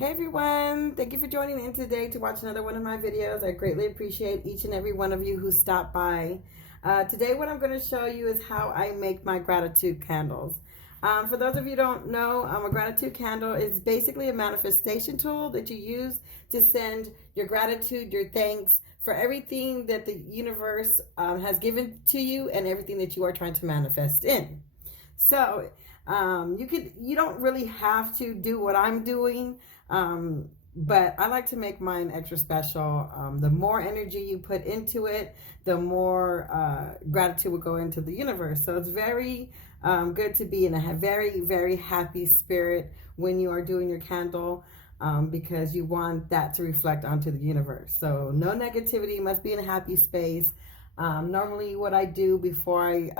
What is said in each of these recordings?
Hey everyone, thank you for joining in today to watch another one of my videos. I greatly appreciate each and every one of you who stopped by. Today what I'm going to show you is how I make my gratitude candles. For those of you who don't know, a gratitude candle is basically a manifestation tool that you use to send your gratitude, your thanks for everything that the universe has given to you and everything that you are trying to manifest in. So you don't really have to do what I'm doing, but I like to make mine extra special. The more energy you put into it, the more gratitude will go into the universe. So it's very good to be in a very, very happy spirit when you are doing your candle, because you want that to reflect onto the universe. So no negativity, must be in a happy space. Normally what I do before I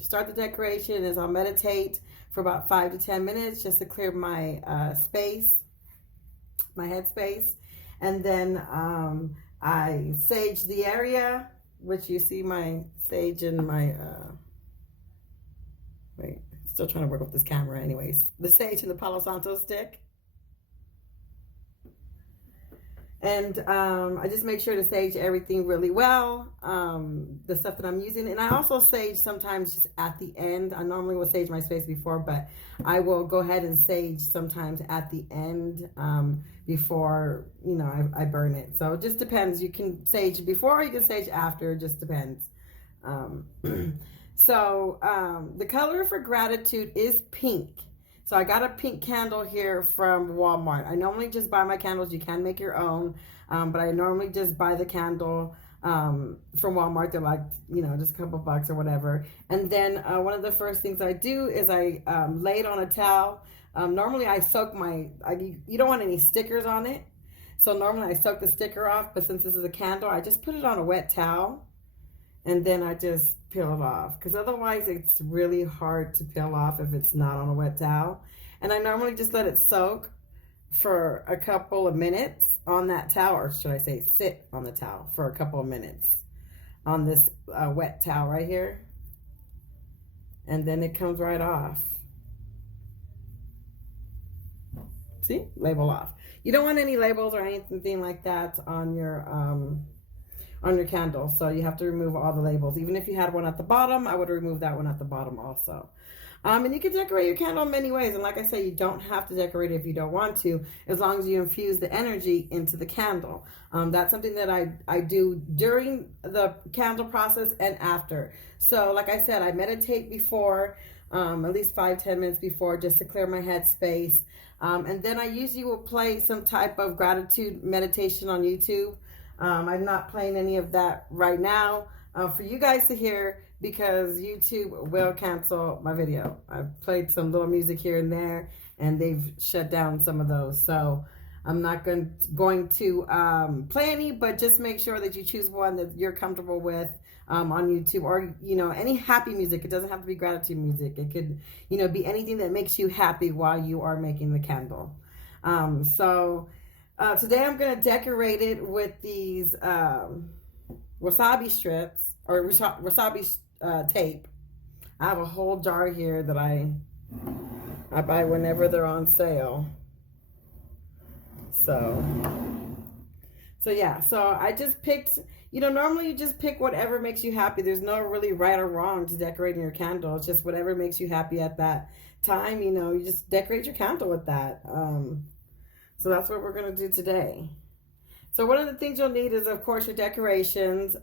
start the decoration is I'll meditate for about 5 to 10 minutes just to clear my space, my head space. And then I sage the area, which you see my sage and my, wait, still trying to work with this camera anyways. The sage and the Palo Santo stick. And I just make sure to sage everything really well, the stuff that I'm using. And I also sage sometimes just at the end. I normally will sage my space before, but I will go ahead and sage sometimes at the end before, you know, I burn it. So it just depends. You can sage before, you can sage after, it just depends. The color for gratitude is pink. So I got a pink candle here from Walmart. I normally just buy my candles. You can make your own, but I normally just buy the candle from Walmart. They're like, you know, just a couple bucks or whatever. And then one of the first things I do is I lay it on a towel. Normally I soak you don't want any stickers on it. So normally I soak the sticker off, but since this is a candle, I just put it on a wet towel. And then I just peel it off, because otherwise it's really hard to peel off if it's not on a wet towel. And I normally just let it soak for a couple of minutes on that towel, or should I say sit on the towel for a couple of minutes on this wet towel right here. And then it comes right off. See? Label off. You don't want any labels or anything like that on your candle, so you have to remove all the labels. Even if you had one at the bottom, I would remove that one at the bottom also. And you can decorate your candle in many ways, and like I say, you don't have to decorate it if you don't want to, as long as you infuse the energy into the candle. That's something that I do during the candle process and after. So like I said, I meditate before, at least 5-10 minutes before, just to clear my head space. And then I usually will play some type of gratitude meditation on YouTube. I'm not playing any of that right now for you guys to hear, because YouTube will cancel my video. I've played some little music here and there, and they've shut down some of those. So I'm not going to play any, but just make sure that you choose one that you're comfortable with on YouTube, or, you know, any happy music. It doesn't have to be gratitude music. It could, you know, be anything that makes you happy while you are making the candle. Today I'm going to decorate it with these wasabi strips, or wasabi tape. I have a whole jar here that I buy whenever they're on sale. So yeah, so I just picked, you know, normally you just pick whatever makes you happy. There's no really right or wrong to decorating your candle. It's just whatever makes you happy at that time, you know, you just decorate your candle with that. So that's what we're going to do today. So one of the things you'll need is, of course, your decorations,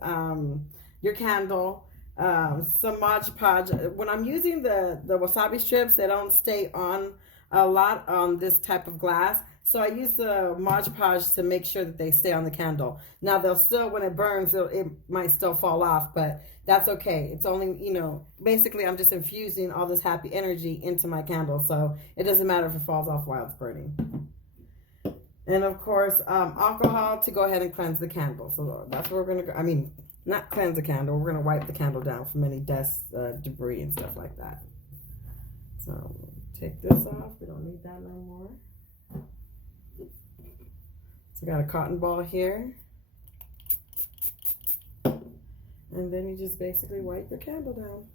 your candle, some Mod Podge. When I'm using the wasabi strips, they don't stay on a lot on this type of glass. So I use the Mod Podge to make sure that they stay on the candle. Now they'll still, when it burns, it might still fall off, but that's okay. It's only, you know, basically I'm just infusing all this happy energy into my candle. So it doesn't matter if it falls off while it's burning. And of course, alcohol to go ahead and cleanse the candle. So that's where we're going to go. I mean, not cleanse the candle. We're going to wipe the candle down from any dust, debris, and stuff like that. So take this off. We don't need that no more. So I got a cotton ball here. And then you just basically wipe your candle down.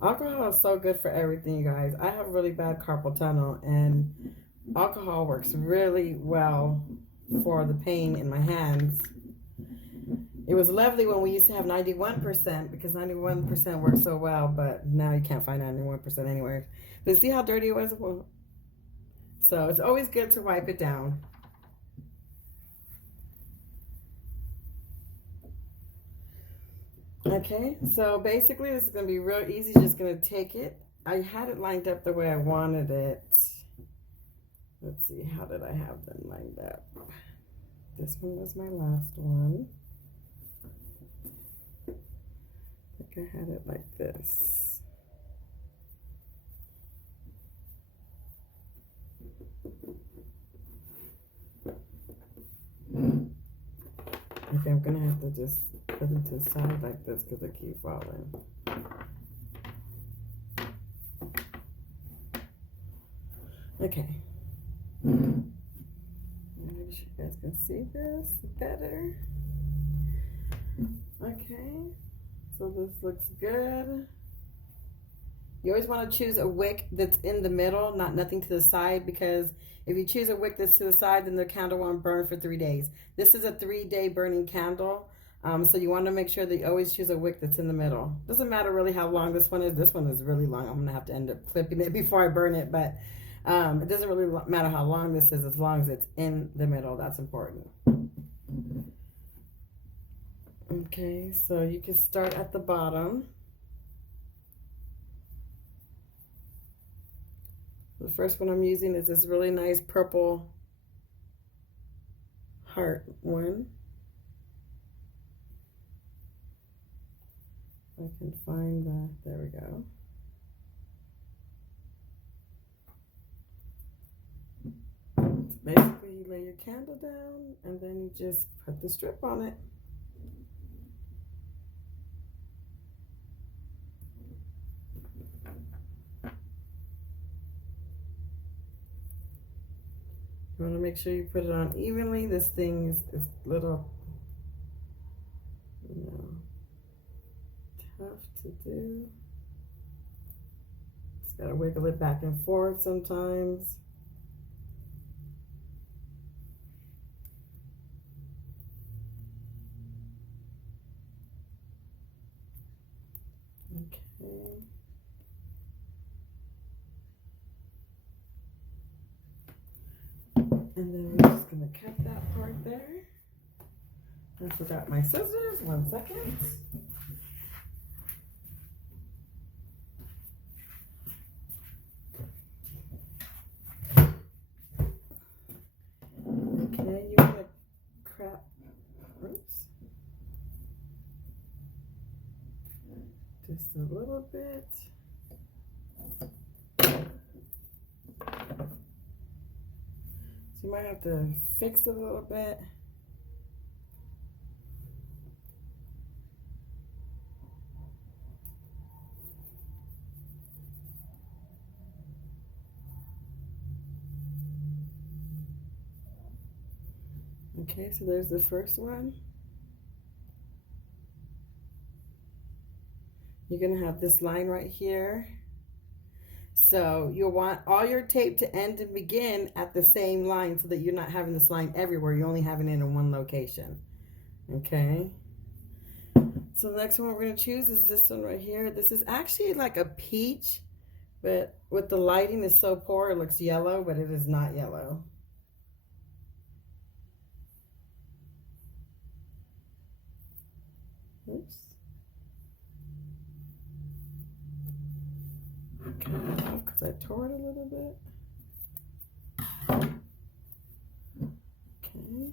Alcohol is so good for everything, you guys. I have really bad carpal tunnel, and alcohol works really well for the pain in my hands. It was lovely when we used to have 91% because 91% worked so well, but now you can't find 91% anywhere. But see how dirty it was? So it's always good to wipe it down. Okay, so basically this is going to be real easy. Just going to take it. I had it lined up the way I wanted it. Let's see, how did I have them lined up? This one was my last one. I think I had it like this. Okay, I'm gonna have to just put them to the side like this because they keep falling. Okay. Make sure you guys can see this better. Okay, so this looks good. You always want to choose a wick that's in the middle, not nothing to the side, because if you choose a wick that's to the side, then the candle won't burn for 3 days. This is a 3-day burning candle, so you want to make sure that you always choose a wick that's in the middle. Doesn't matter really how long this one is. This one is really long. I'm going to have to end up clipping it before I burn it, but it doesn't really matter how long this is as long as it's in the middle. That's important. Okay, so you can start at the bottom. The first one I'm using is this really nice purple heart one. I can find that. There we go. So basically, you lay your candle down and then you just put the strip on it. You want to make sure you put it on evenly. This thing is little, you know, tough to do. Just gotta wiggle it back and forth sometimes. Okay. And then we're just going to cut that part there. I forgot my scissors. 1 second. Okay, you want to crap. Oops. Just a little bit. So you might have to fix it a little bit. Okay, so there's the first one. You're going to have this line right here. So you'll want all your tape to end and begin at the same line so that you're not having this line everywhere. You're only having it in one location. Okay. So the next one we're going to choose is this one right here. This is actually like a peach, but with the lighting is so poor, it looks yellow, but it is not yellow. Oops. Because I tore it a little bit. Okay.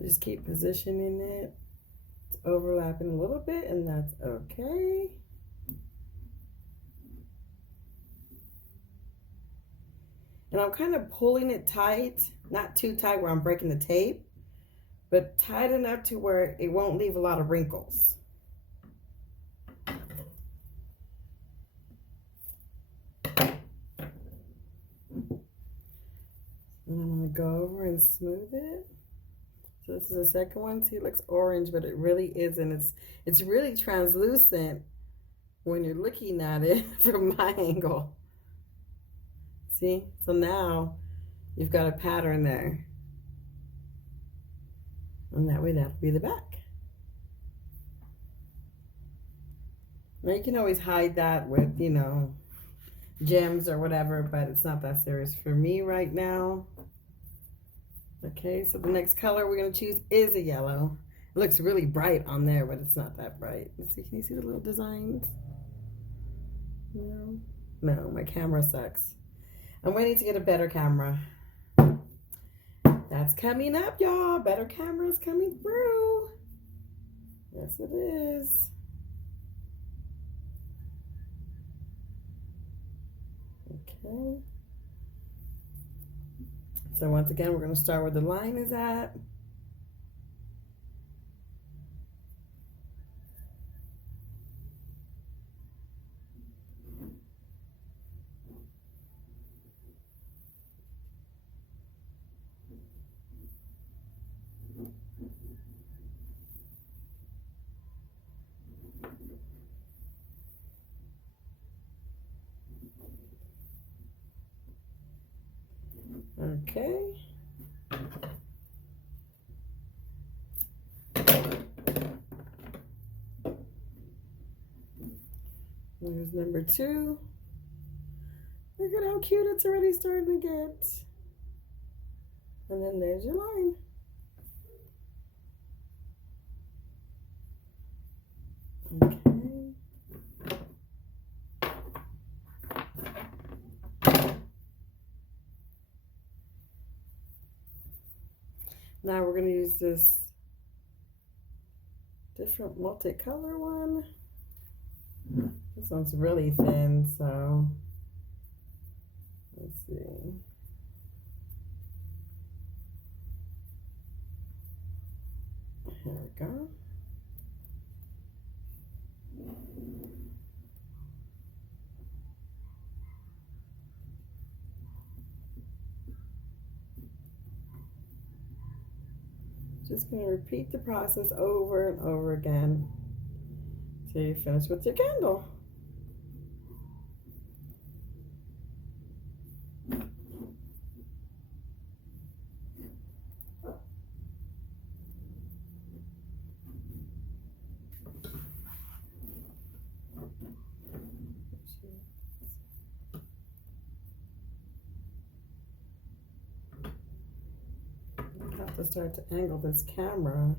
Just keep positioning it. It's overlapping a little bit, and that's okay. And I'm kind of pulling it tight, not too tight where I'm breaking the tape, but tight enough to where it won't leave a lot of wrinkles. And I'm going to go over and smooth it. So this is the second one. See, it looks orange, but it really isn't. It's really translucent when you're looking at it from my angle. See? So now you've got a pattern there. And that way that'll be the back. Now you can always hide that with, you know, gems or whatever, but it's not that serious for me right now. Okay, so the next color we're going to choose is a yellow. It looks really bright on there, but it's not that bright. Let's see, can you see the little designs? No? No, my camera sucks. I'm waiting to get a better camera. That's coming up, y'all. Better camera is coming through. Yes, it is. Okay. So once again, we're going to start where the line is at. Okay. There's number 2. Look at how cute it's already starting to get. And then there's your line. Okay. Now we're going to use this different multicolor one. This one's really thin, so let's see. Here we go. Just going to repeat the process over and over again till you finish with your candle. I have to start to angle this camera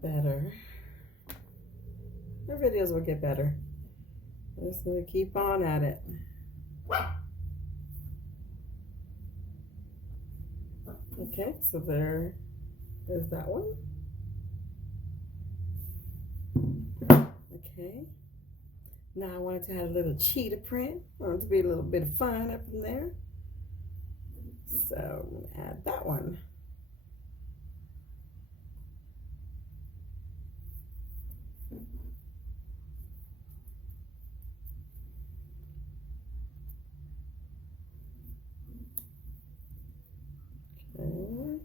better. Your videos will get better. I just need to keep on at it. Okay, so there is that one. Okay. Now I wanted to have a little cheetah print. I want it to be a little bit of fun up in there. So I'm going to add that one. Okay.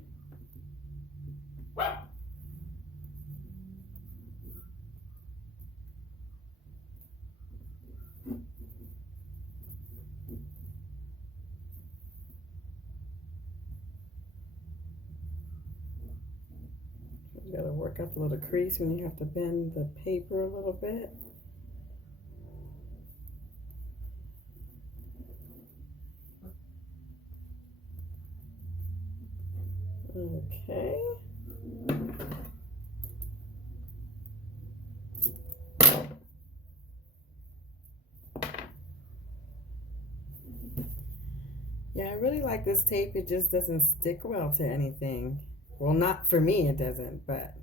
You gotta work out the little crease when you have to bend the paper a little bit. Okay. Yeah, I really like this tape. It just doesn't stick well to anything. Well, not for me, it doesn't, but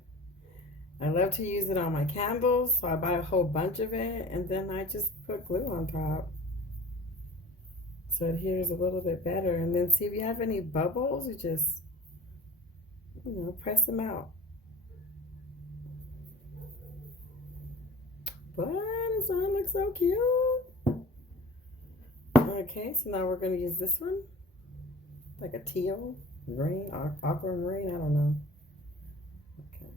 I love to use it on my candles, so I buy a whole bunch of it, and then I just put glue on top. so it adheres a little bit better. And then see if you have any bubbles, you just, press them out. But this one looks so cute. Okay, so now we're going to use this one, like a teal green, aquamarine, I don't know. Okay.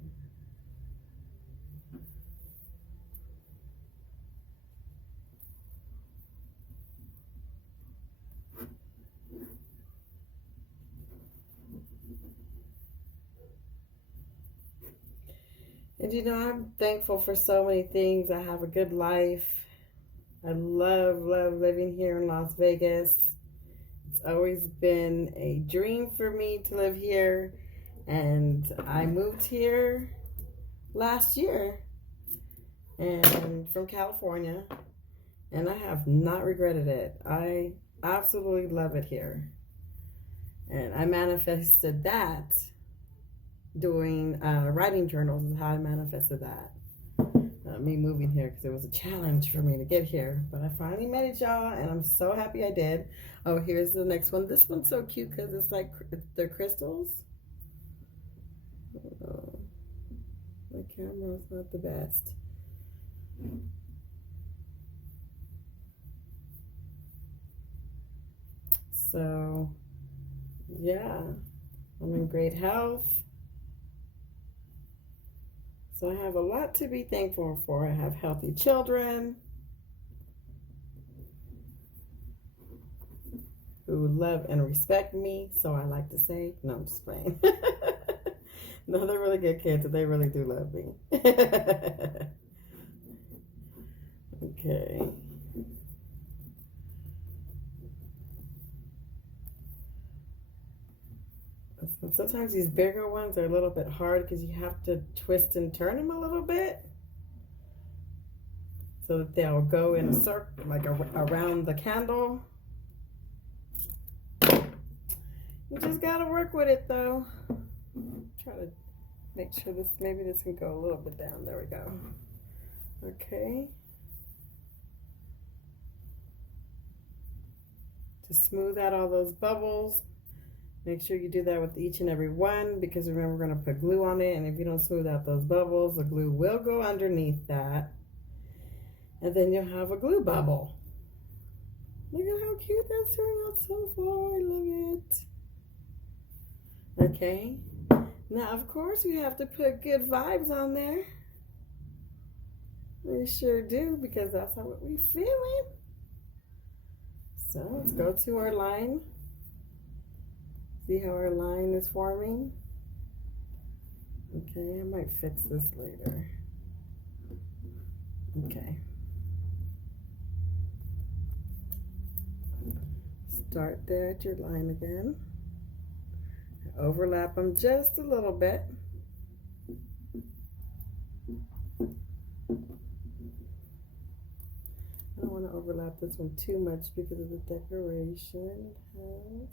And I'm thankful for so many things. I have a good life. I love living here in Las Vegas. It's always been a dream for me to live here. And I moved here last year and from California. And I have not regretted it. I absolutely love it here. And I manifested that doing writing journals is how I manifested that. Me moving here because it was a challenge for me to get here. But I finally made it, y'all, and I'm so happy I did. Oh, here's the next one. This one's so cute because it's like they're crystals. Oh, my camera's not the best. So, yeah, I'm in great health. So I have a lot to be thankful for. I have healthy children who love and respect me, so I like to say. No, I'm just playing. No, they're really good kids, and they really do love me. Okay. Sometimes these bigger ones are a little bit hard because you have to twist and turn them a little bit so that they'll go in a circle, like around the candle. You just gotta work with it though. Try to make sure maybe this can go a little bit down. There we go. Okay. To smooth out all those bubbles. Make sure you do that with each and every one because remember we're going to put glue on it, and if you don't smooth out those bubbles, the glue will go underneath that. And then you'll have a glue bubble. Look at how cute that's turning out so far. I love it. Okay. Now, of course, we have to put good vibes on there. We sure do because that's how we're feeling. So let's go to our line. See how our line is forming? Okay, I might fix this later. Okay. Start there at your line again. Overlap them just a little bit. I don't want to overlap this one too much because of the decoration it has.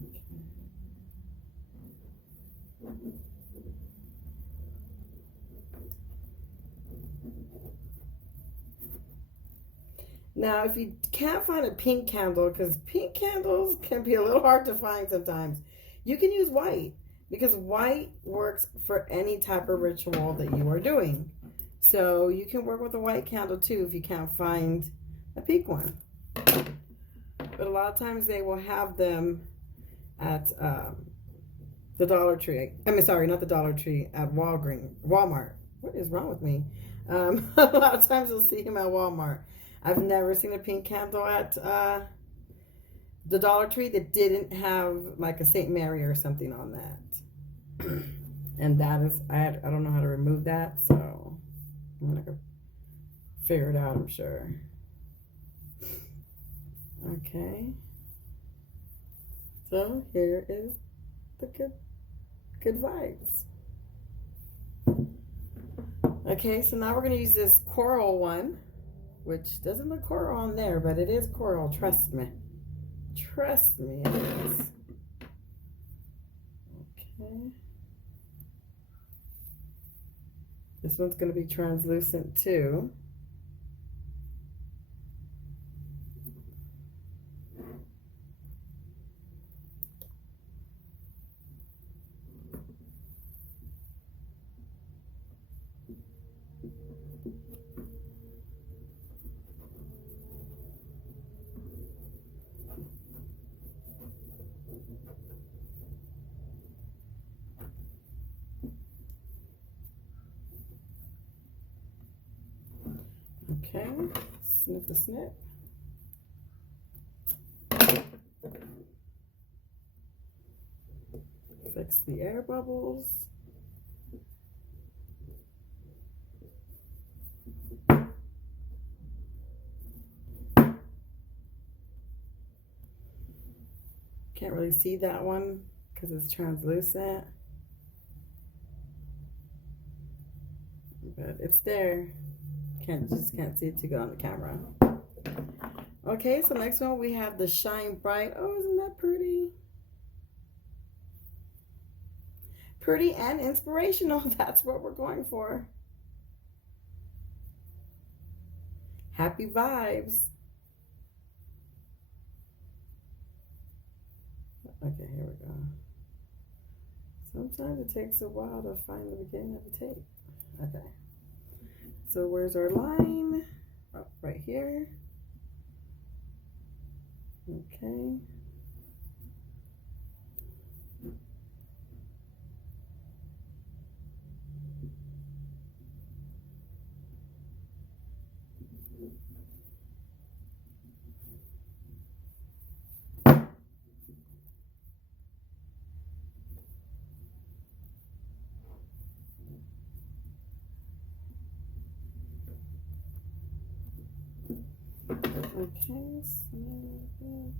Okay. Now, if you can't find a pink candle, because pink candles can be a little hard to find sometimes, you can use white because white works for any type of ritual that you are doing. So you can work with a white candle too if you can't find a pink one. But a lot of times they will have them at the Dollar Tree. I mean, sorry, not the Dollar Tree, at Walmart. What is wrong with me? A lot of times you'll see him at Walmart. I've never seen a pink candle at the Dollar Tree that didn't have like a St. Mary or something on that. And that is, I don't know how to remove that, so I'm going to figure it out, I'm sure. Okay. So here is the good vibes. Okay, so now we're going to use this coral one, which doesn't look coral on there, but it is coral, trust me. Trust me, it is. Okay. This one's going to be translucent too. Okay, snip a snip. Fix the air bubbles. Can't really see that one because it's translucent, but it's there. Just can't see it too good on the camera. Okay, so next one we have the Shine Bright. Oh, isn't that pretty? Pretty and inspirational. That's what we're going for. Happy vibes. Okay, here we go. Sometimes it takes a while to find the beginning of the tape. Okay. So where's our line? Oh, right here. Okay. Okay, snip it.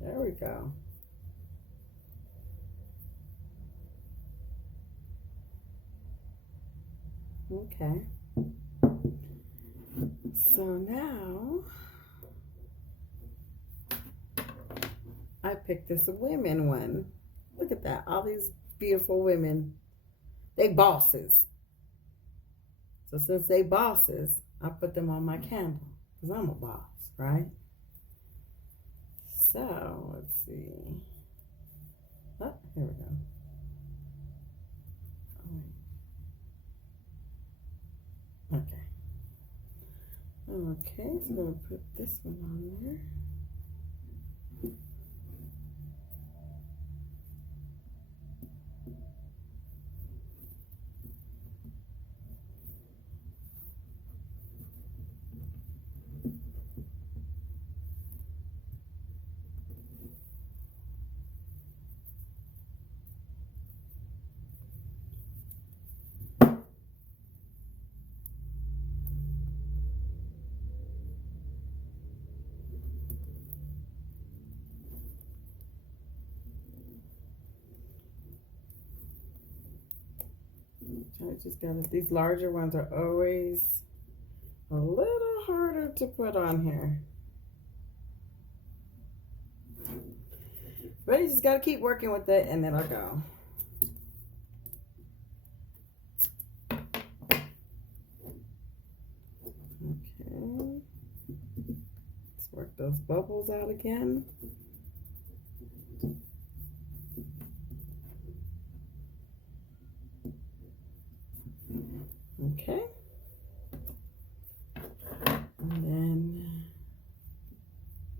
There we go. Okay. So now I picked this women one. Look at that. All these beautiful women. They bosses. So since they bosses, I put them on my candle because I'm a boss, right? So let's see. Oh, here we go. Okay. Okay, so I'm going to put this one on there. I just got it. These larger ones are always a little harder to put on here. But you just got to keep working with it and then I'll go. Okay. Let's work those bubbles out again. Okay. And then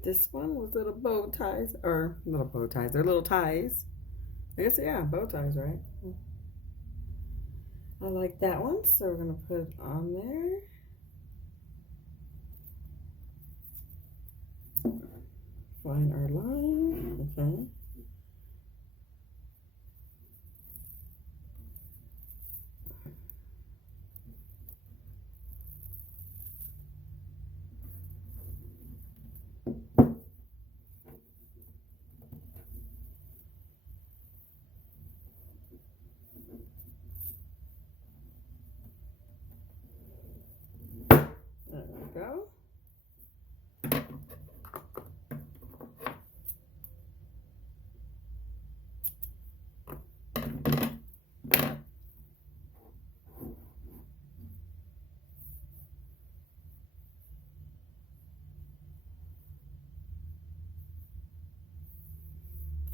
this one with little bow ties, or little bow ties, they're little ties. I guess, yeah, bow ties, right? I like that one, so we're going to put it on there. Find our line, okay. There we go.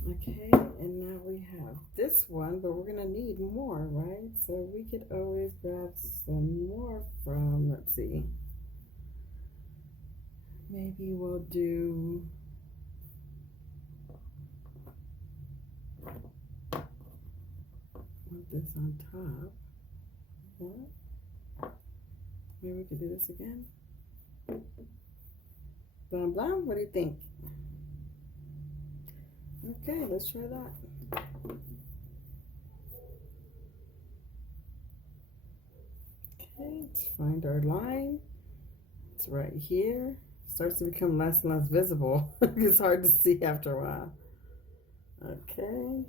Okay, and now we have this one, but we're gonna need more, right? So we could always grab some more from, let's see. Maybe we'll do this on top. Yeah. Maybe we could do this again. Blah, blah. What do you think? Okay, let's try that. Okay, let's find our line. It's right here. Starts to become less and less visible. It's hard to see after a while. Okay.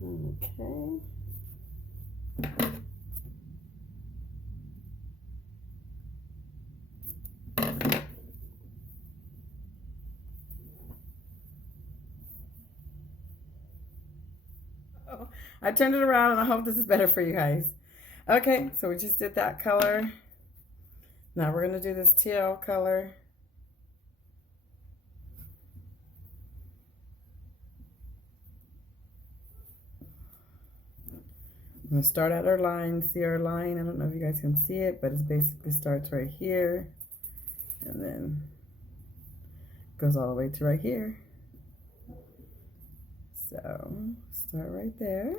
Okay. I turned it around and I hope this is better for you guys. Okay, so we just did that color. Now we're going to do this teal color. I'm going to start at our line, see our line. I don't know if you guys can see it, but it basically starts right here and then goes all the way to right here. So start right there.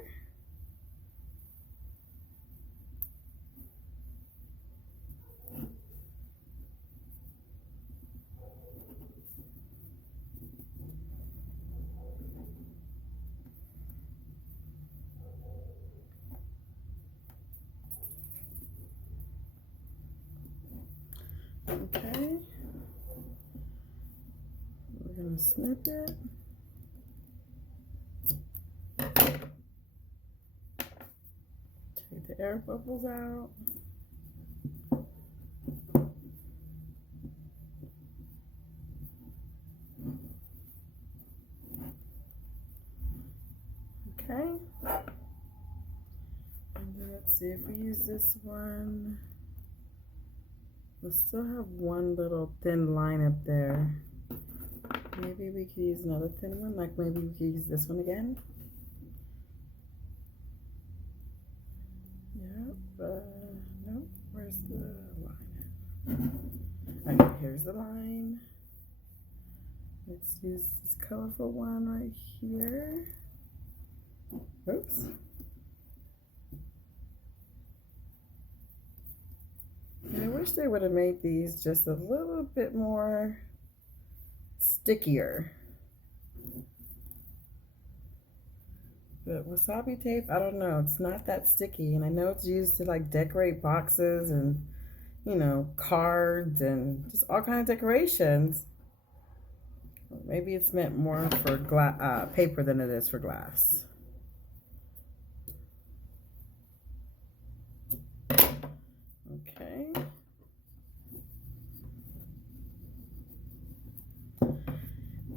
Okay, we're going to snip it. Take the air bubbles out. Okay, and then let's see if we use this one. We'll still have one little thin line up there. Maybe we could use another thin one, like maybe we could use this one again. Yep, no, where's the line? Okay, here's the line. Let's use this colorful one right here. Oops. And I wish they would have made these just a little bit more stickier. But wasabi tape, I don't know, it's not that sticky. And I know it's used to like decorate boxes and, you know, cards and just all kinds of decorations. Maybe it's meant more for paper than it is for glass. Okay.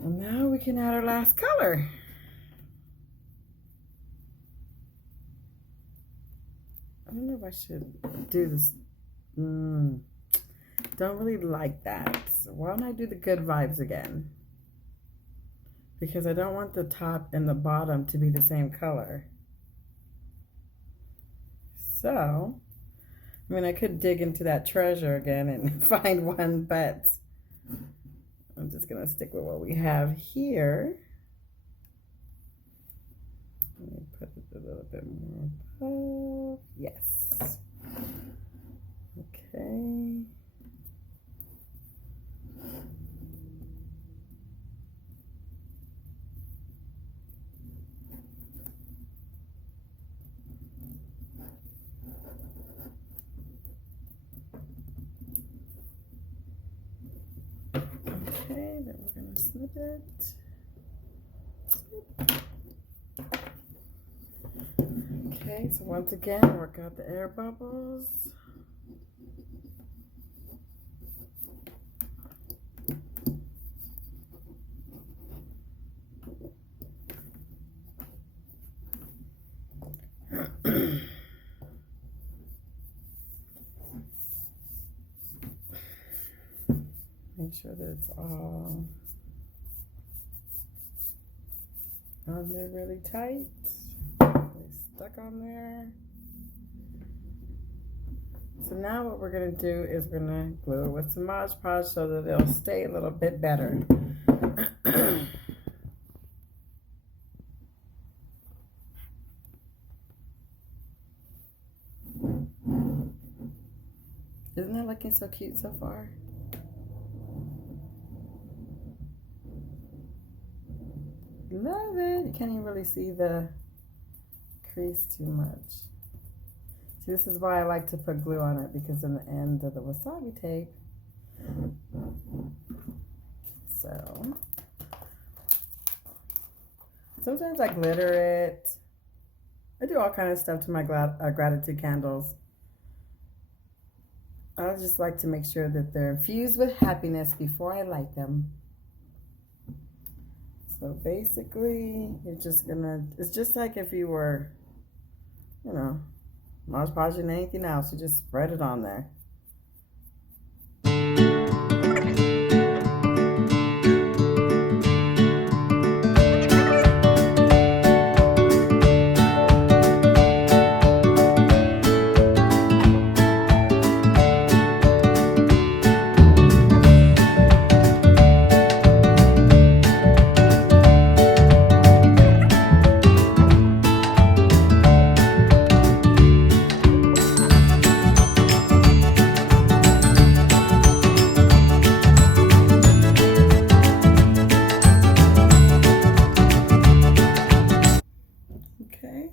And now we can add our last color. I don't know if I should do this. Don't really like that. So why don't I do the good vibes again? Because I don't want the top and the bottom to be the same color. So, I mean, I could dig into that treasure again and find one, but I'm just gonna stick with what we have here. Let me put it a little bit more above. Yes. Okay. Okay, then we're gonna snip it. Snip. Okay, so once again, work out the air bubbles. Make sure that it's all on there really tight. It's stuck on there. So now what we're going to do is we're going to glue it with some Mod Podge so that it'll stay a little bit better. Isn't that looking so cute so far? Love it. You can't even really see the crease too much. See, this is why I like to put glue on it, because in the end of the wasabi tape. So sometimes I glitter it. I do all kind of stuff to my gratitude candles. I just like to make sure that they're infused with happiness before I light them. So basically, you're just gonna, it's just like if you were, you know, Mod Podge and anything else, you just spread it on there.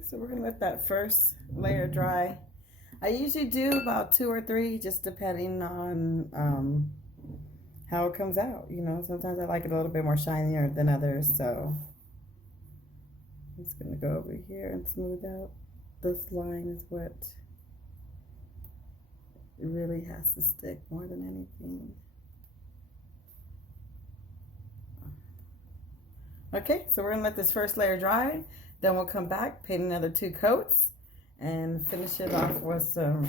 So we're gonna let that first layer dry. I usually do about 2 or 3, just depending on how it comes out. You know, sometimes I like it a little bit more shinier than others. So I'm just gonna go over here and smooth out. This line is what really has to stick more than anything. Okay, so we're gonna let this first layer dry. Then we'll come back, paint another 2 coats, and finish it off with some,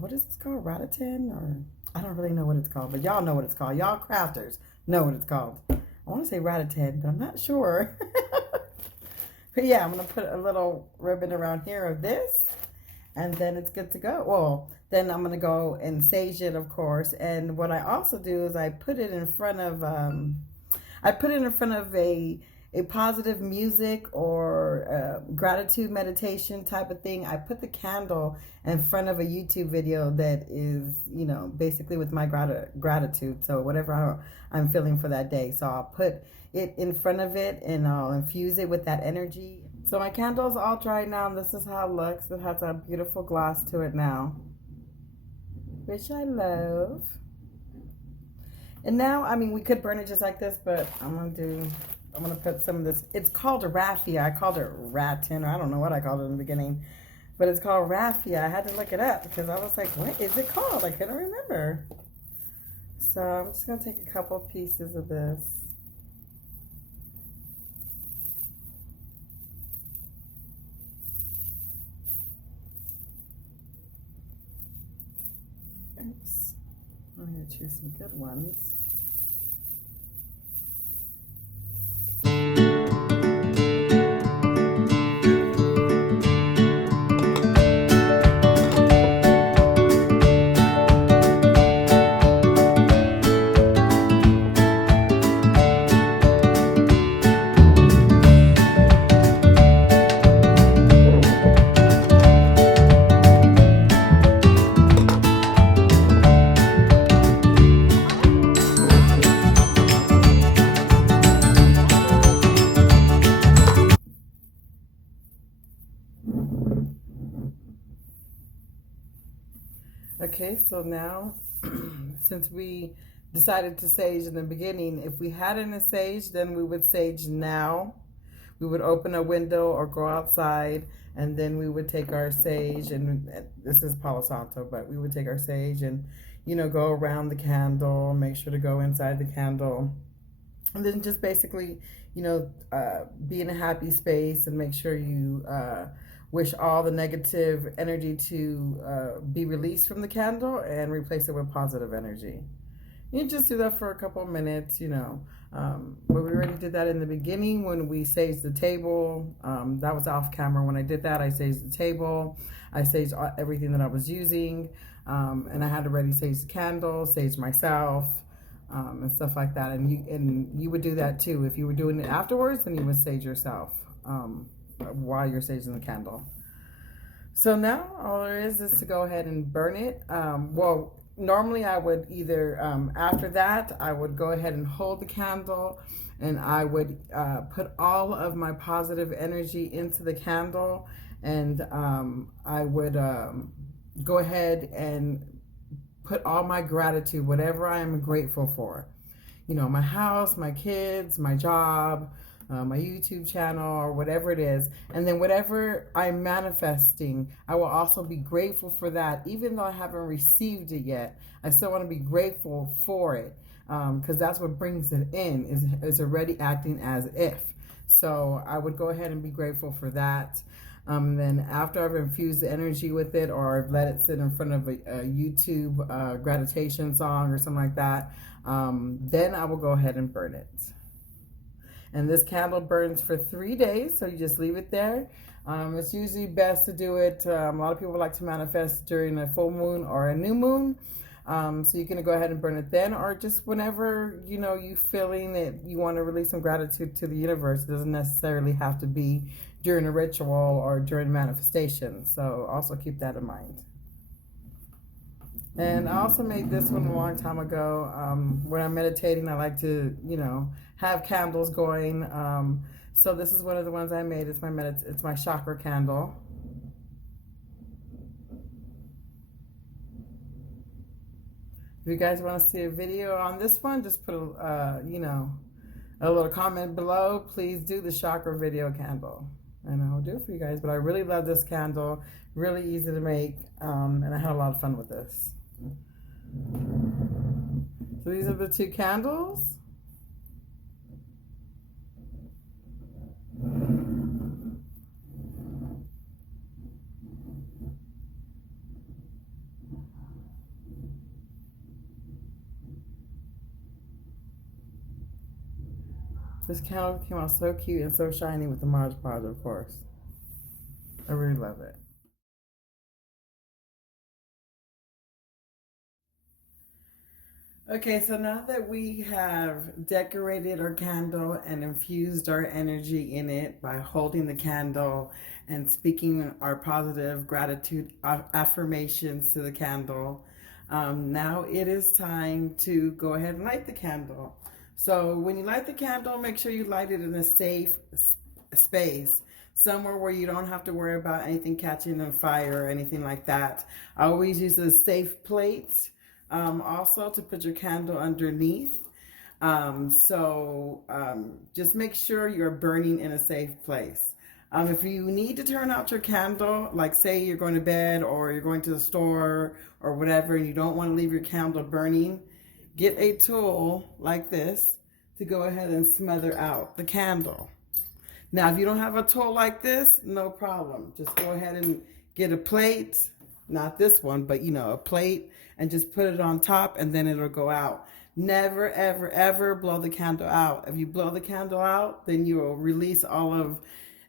what is this called? Ratatan? Or I don't really know what it's called, but y'all know what it's called. Y'all crafters know what it's called. I want to say Ratatan, but I'm not sure. But yeah, I'm going to put a little ribbon around here of this, and then it's good to go. Well, then I'm going to go and sage it, of course. And what I also do is I put it in front of, a positive music or gratitude meditation type of thing. I put the candle in front of a YouTube video that is, you know, basically with my gratitude. So whatever I'm feeling for that day. So I'll put it in front of it and I'll infuse it with that energy. So my candle is all dry now, and this is how it looks. It has a beautiful gloss to it now, which I love. And now, I mean, we could burn it just like this, but I'm going to put some of this. It's called a raffia. I called it rattan, or I don't know what I called it in the beginning. But it's called raffia. I had to look it up because I was like, what is it called? I couldn't remember. So I'm just going to take a couple pieces of this. Oops. I'm going to choose some good ones. Okay, so now, since we decided to sage in the beginning, if we hadn't a sage, then we would sage now. We would open a window or go outside, and then we would take our sage, and this is Palo Santo, but we would take our sage and, you know, go around the candle, make sure to go inside the candle, and then just basically, you know, be in a happy space and make sure you wish all the negative energy to be released from the candle and replace it with positive energy. You just do that for a couple of minutes, you know. But we already did that in the beginning when we saged the table. That was off camera. When I did that, I saged the table. I saged everything that I was using. And I had already saged the candle, saged myself, and stuff like that. And you would do that too. If you were doing it afterwards, then you would sage yourself while you're saging the candle. So now all there is to go ahead and burn it. Well, normally I would either, after that, I would go ahead and hold the candle, and I would put all of my positive energy into the candle, and I would go ahead and put all my gratitude, whatever I am grateful for. You know, my house, my kids, my job, my YouTube channel, or whatever it is. And then whatever I'm manifesting, I will also be grateful for that. Even though I haven't received it yet, I still want to be grateful for it, because that's what brings it in, is already acting as if. So I would go ahead and be grateful for that. Then after I've infused the energy with it, or I've let it sit in front of a YouTube gratification song or something like that, then I will go ahead and burn it. And this candle burns for 3 days, so you just leave it there. It's usually best to do it, a lot of people like to manifest during a full moon or a new moon. So you can go ahead and burn it then, or just whenever, you know, you feeling that you want to release some gratitude to the universe. It doesn't necessarily have to be during a ritual or during manifestation. So also keep that in mind. And I also made this one a long time ago. When I'm meditating, I like to, you know, have candles going. So this is one of the ones I made. It's my chakra candle. If you guys want to see a video on this one, just put a, you know, a little comment below. Please do the chakra video candle, and I'll do it for you guys. But I really love this candle. Really easy to make, and I had a lot of fun with this. So these are the 2 candles. This candle came out so cute and so shiny with the Mod Podge, of course. I really love it. Okay, so now that we have decorated our candle and infused our energy in it by holding the candle and speaking our positive gratitude affirmations to the candle, now it is time to go ahead and light the candle. So when you light the candle, make sure you light it in a safe space, somewhere where you don't have to worry about anything catching on fire or anything like that. I always use a safe plate. Also to put your candle underneath. Just make sure you're burning in a safe place. If you need to turn out your candle, like say you're going to bed or you're going to the store or whatever, and you don't want to leave your candle burning, get a tool like this to go ahead and smother out the candle. Now, if you don't have a tool like this, no problem. Just go ahead and get a plate, not this one, but you know, a plate, and just put it on top, and then it'll go out. Never, ever, ever blow the candle out. If you blow the candle out, then you will release all of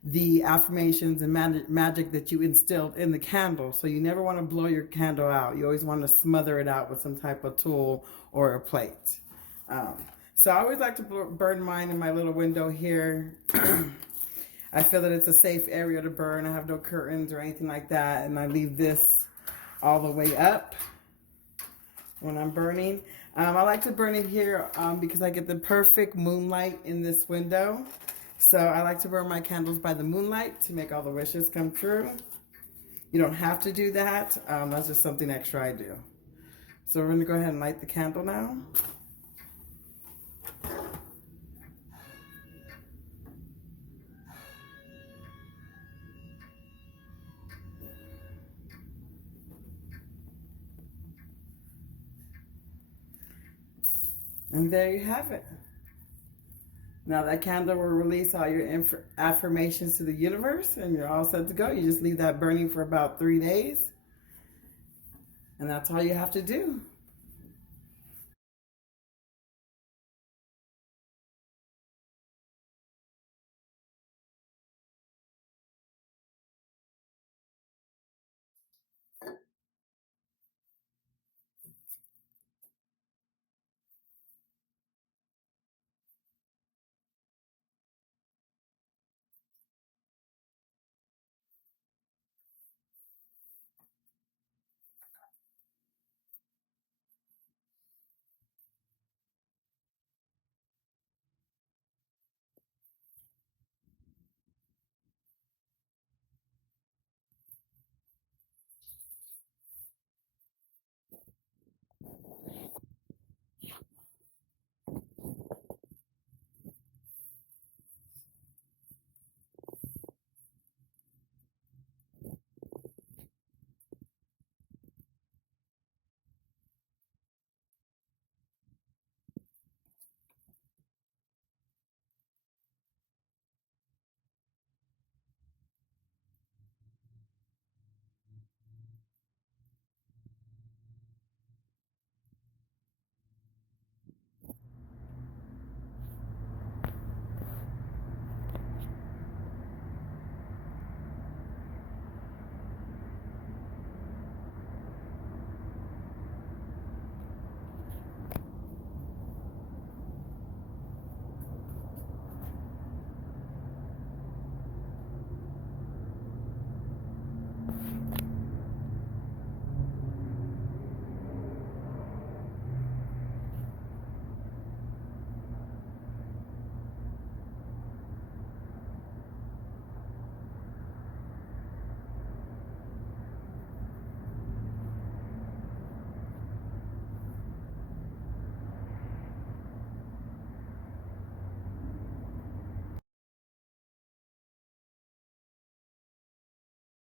the affirmations and magic that you instilled in the candle. So you never want to blow your candle out. You always want to smother it out with some type of tool or a plate. So I always like to burn mine in my little window here. I feel that it's a safe area to burn. I have no curtains or anything like that, and I leave this all the way up when I'm burning. I like to burn it here because I get the perfect moonlight in this window. So I like to burn my candles by the moonlight to make all the wishes come true. You don't have to do that. That's just something extra I do. So we're going to go ahead and light the candle now. And there you have it. Now that candle will release all your affirmations to the universe, and you're all set to go. You just leave that burning for about 3 days. And that's all you have to do.